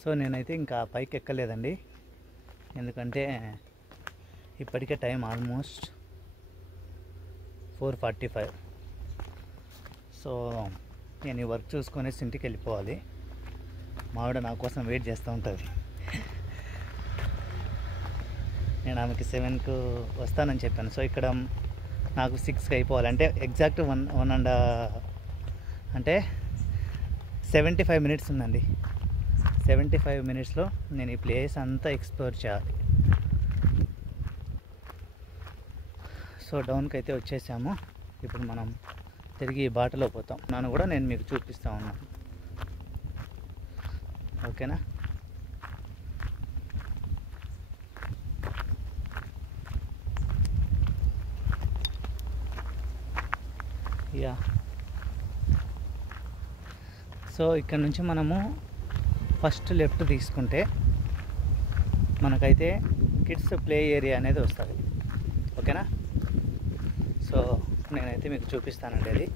So నేనైతే ఇంకా పైకి ఎక్కలేదండి, ఎందుకంటే ఇప్పటికే టైం ఆల్మోస్ట్ 4:45. సో నేను ఈ వర్క్ చూసుకొని ఇంటికి వెళ్ళిపోవాలి. మావిడ నా కోసం వెయిట్ చేస్తూ ఉంటుంది. నేను ఆమెకి 7కు వస్తానని చెప్పాను. సో ఇక్కడ నాకు 6కి అయిపోవాలి, అంటే ఎగ్జాక్ట్ 1 అంటే 75 మినిట్స్ ఉందండి. 75 మినిట్స్లో నేను ఈ ప్లేస్ అంతా ఎక్స్ప్లోర్ చేయాలి. సో డౌన్కి అయితే వచ్చేసాము. ఇప్పుడు మనం తిరిగి ఈ బాటలో పోతాం. నన్ను కూడా నేను మీకు చూపిస్తూ ఉన్నాను, ఓకేనా? యా, సో ఇక్కడ నుంచి మనము ఫస్ట్ లెఫ్ట్ తీసుకుంటే మనకైతే కిడ్స్ ప్లే ఏరియా అనేది వస్తుంది, ఓకేనా? సో నేనైతే మీకు చూపిస్తానండి అది.